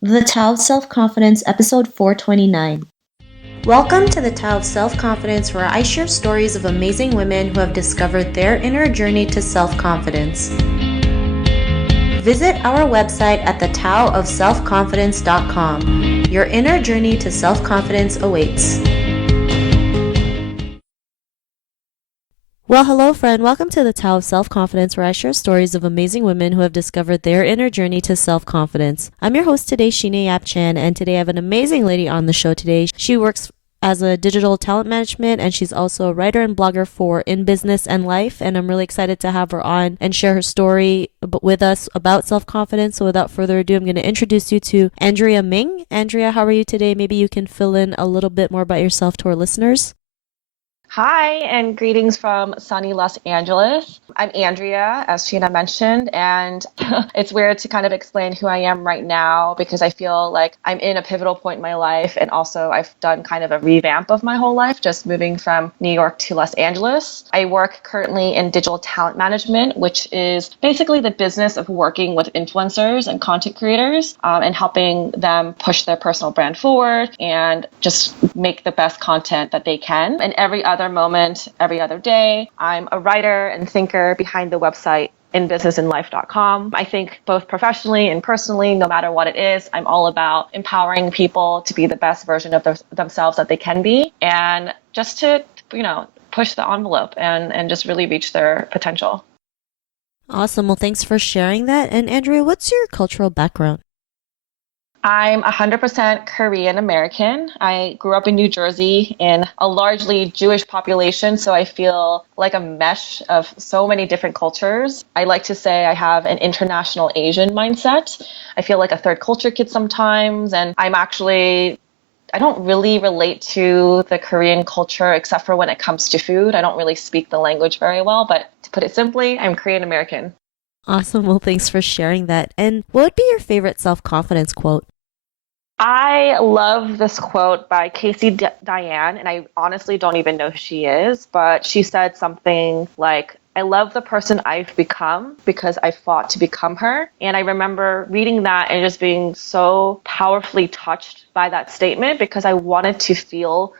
The Tao of Self-Confidence, episode 429. Welcome to the Tao of Self-Confidence, where I share stories of amazing women who have discovered their inner journey to self-confidence. Visit our website at thetaoofselfconfidence.com. Your inner journey to self-confidence awaits. Well, hello, friend. Welcome to the Tao of Self-Confidence, where I share stories of amazing women who have discovered their inner journey to self-confidence. I'm your host today, Shine Yap Chan, and today I have an amazing lady on the show today. She works as a digital talent management, and she's also a writer and blogger for In Business and Life, and I'm really excited to have her on and share her story with us about self-confidence. So without further ado, I'm going to introduce you to Andrea Ming. Andrea, how are you today? Maybe you can fill in a little bit more about yourself to our listeners. Hi, and greetings from sunny Los Angeles. I'm Andrea, as Sheena mentioned, and it's weird to kind of explain who I am right now because I feel like I'm in a pivotal point in my life, and also I've done kind of a revamp of my whole life, just moving from New York to Los Angeles. I work currently in digital talent management, which is basically the business of working with influencers and content creators and helping them push their personal brand forward and just make the best content that they can. And every other moment, every other day, I'm a writer and thinker behind the website inbusinessandlife.com. I think both professionally and personally, no matter what it is, I'm all about empowering people to be the best version of themselves that they can be, and just to, push the envelope and just really reach their potential. Awesome. Well, thanks for sharing that. And Andrea, what's your cultural background? I'm 100% Korean American. I grew up in New Jersey in a largely Jewish population, so I feel like a mesh of so many different cultures. I like to say I have an international Asian mindset. I feel like a third culture kid sometimes, and I don't really relate to the Korean culture except for when it comes to food. I don't really speak the language very well, but to put it simply, I'm Korean American. Awesome. Well, thanks for sharing that. And what would be your favorite self-confidence quote? I love this quote by Casey Diane, and I honestly don't even know who she is, but she said something like, I love the person I've become because I fought to become her. And I remember reading that and just being so powerfully touched by that statement because I wanted to feel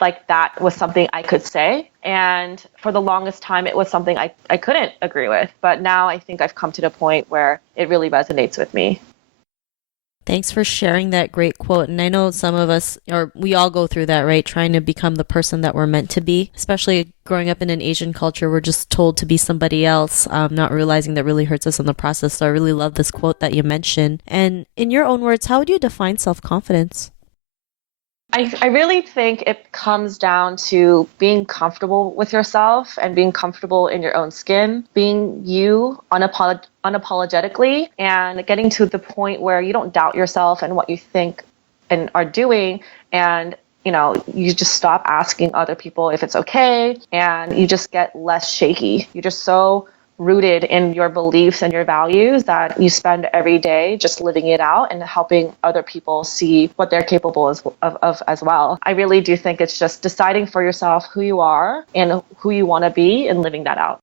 like that was something I could say. And for the longest time, it was something I couldn't agree with. But now I think I've come to the point where it really resonates with me. Thanks for sharing that great quote. And I know some of us, or we all go through that, right? Trying to become the person that we're meant to be. Especially growing up in an Asian culture, we're just told to be somebody else, not realizing that really hurts us in the process. So I really love this quote that you mentioned. And in your own words, how would you define self-confidence? I really think it comes down to being comfortable with yourself and being comfortable in your own skin, being you unapologetically, and getting to the point where you don't doubt yourself and what you think and are doing. And, you just stop asking other people if it's okay, and you just get less shaky. You're just so rooted in your beliefs and your values that you spend every day just living it out and helping other people see what they're capable of as well. I really do think it's just deciding for yourself who you are and who you want to be and living that out.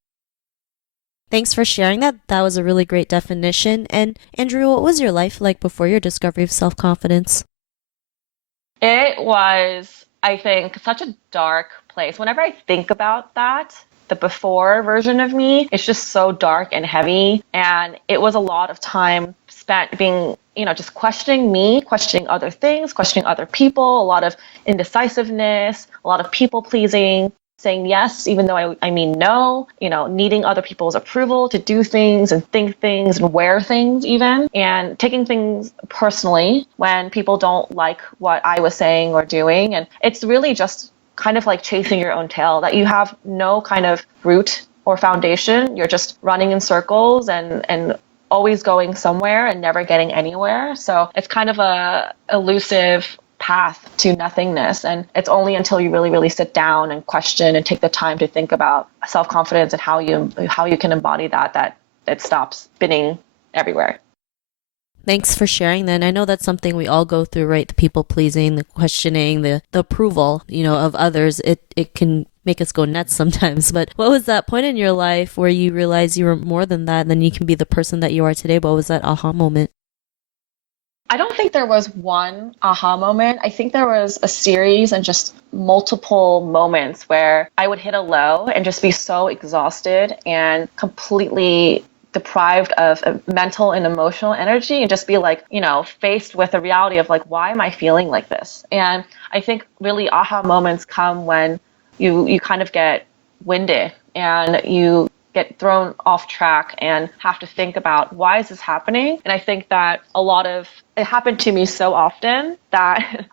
Thanks for sharing that. That was a really great definition. And Andrew, what was your life like before your discovery of self-confidence? It was, I think, such a dark place. Whenever I think about that, the before version of me, it's just so dark and heavy. And it was a lot of time spent being, just questioning me, questioning other things, questioning other people, a lot of indecisiveness, a lot of people pleasing, saying yes, even though I mean no, needing other people's approval to do things and think things and wear things even, and taking things personally when people don't like what I was saying or doing. And it's really just kind of like chasing your own tail, that you have no kind of root or foundation. You're just running in circles and always going somewhere and never getting anywhere. So it's kind of a elusive path to nothingness. And it's only until you really, really sit down and question and take the time to think about self-confidence and how you can embody that it stops spinning everywhere. Thanks for sharing that. I know that's something we all go through, right? The people pleasing, the questioning, the approval, of others. It can make us go nuts sometimes. But what was that point in your life where you realized you were more than that, and then you can be the person that you are today? What was that aha moment? I don't think there was one aha moment. I think there was a series and just multiple moments where I would hit a low and just be so exhausted and completely deprived of mental and emotional energy and just be like, faced with the reality of like, why am I feeling like this? And I think really aha moments come when you kind of get winded and you get thrown off track and have to think about why is this happening? And I think that it happened to me so often that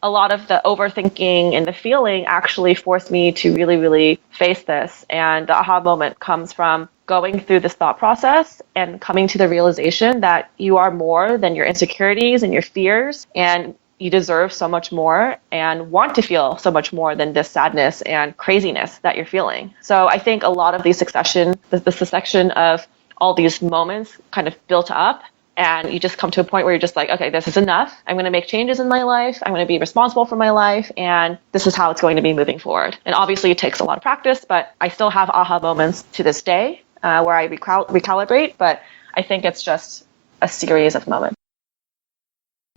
a lot of the overthinking and the feeling actually forced me to really, really face this. And the aha moment comes from going through this thought process and coming to the realization that you are more than your insecurities and your fears, and you deserve so much more and want to feel so much more than this sadness and craziness that you're feeling. So I think a lot of the succession of all these moments kind of built up, and you just come to a point where you're just like, okay, this is enough. I'm going to make changes in my life. I'm going to be responsible for my life. And this is how it's going to be moving forward. And obviously it takes a lot of practice, but I still have aha moments to this day where I recalibrate. But I think it's just a series of moments.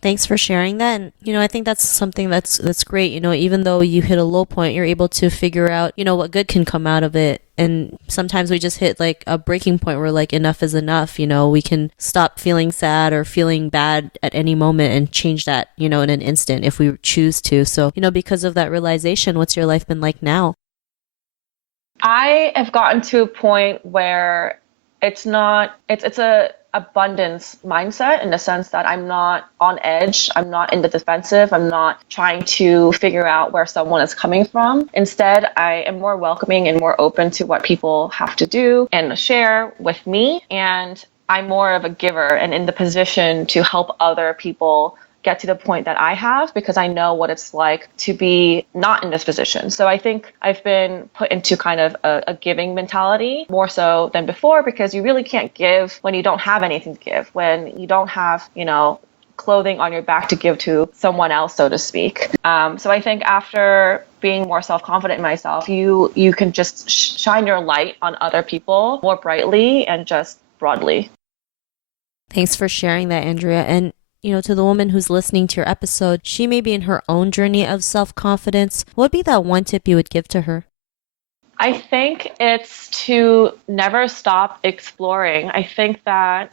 Thanks for sharing that. And, I think that's something that's great. Even though you hit a low point, you're able to figure out, what good can come out of it. And sometimes we just hit like a breaking point where like enough is enough. We can stop feeling sad or feeling bad at any moment and change that, in an instant if we choose to. So, because of that realization, what's your life been like now? I have gotten to a point where it's a abundance mindset in the sense that I'm not on edge. I'm not in the defensive. I'm not trying to figure out where someone is coming from. Instead, I am more welcoming and more open to what people have to do and share with me. And I'm more of a giver and in the position to help other people get to the point that I have because I know what it's like to be not in this position. So I think I've been put into kind of a giving mentality more so than before because you really can't give when you don't have anything to give, when you don't have, clothing on your back to give to someone else, so to speak. So I think after being more self-confident in myself, you can just shine your light on other people more brightly and just broadly. Thanks for sharing that, Andrea. And to the woman who's listening to your episode, she may be in her own journey of self-confidence. What would be that one tip you would give to her? I think it's to never stop exploring. I think that,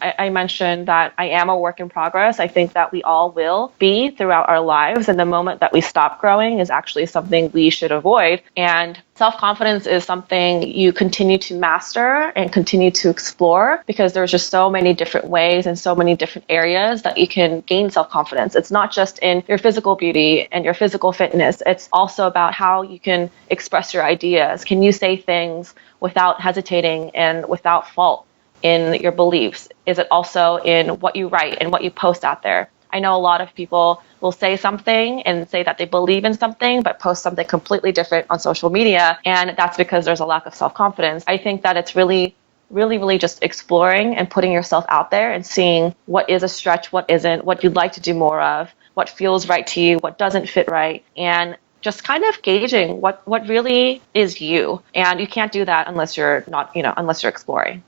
I mentioned that I am a work in progress. I think that we all will be throughout our lives. And the moment that we stop growing is actually something we should avoid. And self-confidence is something you continue to master and continue to explore because there's just so many different ways and so many different areas that you can gain self-confidence. It's not just in your physical beauty and your physical fitness. It's also about how you can express your ideas. Can you say things without hesitating and without fault in your beliefs? Is it also in what you write and what you post out there? I know a lot of people will say something and say that they believe in something, but post something completely different on social media. And that's because there's a lack of self-confidence. I think that it's really, really, really just exploring and putting yourself out there and seeing what is a stretch, what isn't, what you'd like to do more of, what feels right to you, what doesn't fit right. And just kind of gauging what really is you. And you can't do that unless you're not, unless you're exploring.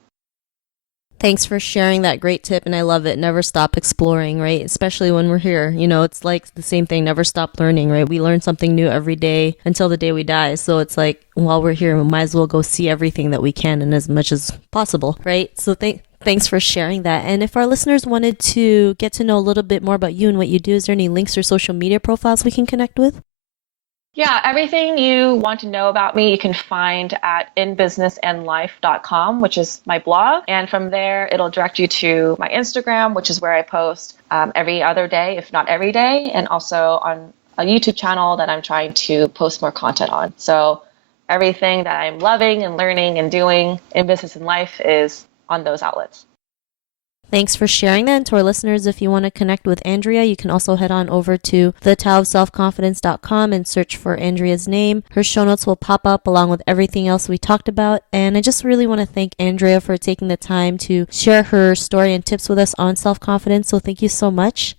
Thanks for sharing that great tip. And I love it. Never stop exploring, right? Especially when we're here. It's like the same thing. Never stop learning, right? We learn something new every day until the day we die. So it's like while we're here, we might as well go see everything that we can and as much as possible, right? So thanks for sharing that. And if our listeners wanted to get to know a little bit more about you and what you do, is there any links or social media profiles we can connect with? Yeah, everything you want to know about me, you can find at inbusinessandlife.com, which is my blog. And from there, it'll direct you to my Instagram, which is where I post every other day, if not every day, and also on a YouTube channel that I'm trying to post more content on. So everything that I'm loving and learning and doing in business and life is on those outlets. Thanks for sharing that. And to our listeners, if you want to connect with Andrea, you can also head on over to thetaoofselfconfidence.com and search for Andrea's name. Her show notes will pop up along with everything else we talked about. And I just really want to thank Andrea for taking the time to share her story and tips with us on self-confidence. So thank you so much.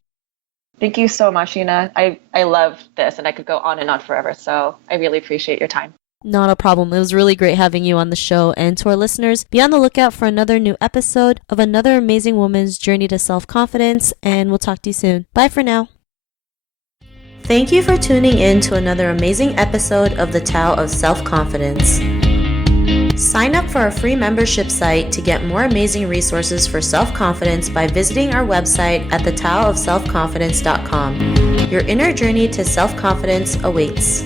Thank you so much, Sheena. I love this and I could go on and on forever. So I really appreciate your time. Not a problem. It was really great having you on the show. And to our listeners, be on the lookout for another new episode of another amazing woman's journey to self-confidence. And we'll talk to you soon. Bye for now. Thank you for tuning in to another amazing episode of the Tao of Self-Confidence. Sign up for our free membership site to get more amazing resources for self-confidence by visiting our website at thetaoofselfconfidence.com. Your inner journey to self-confidence awaits.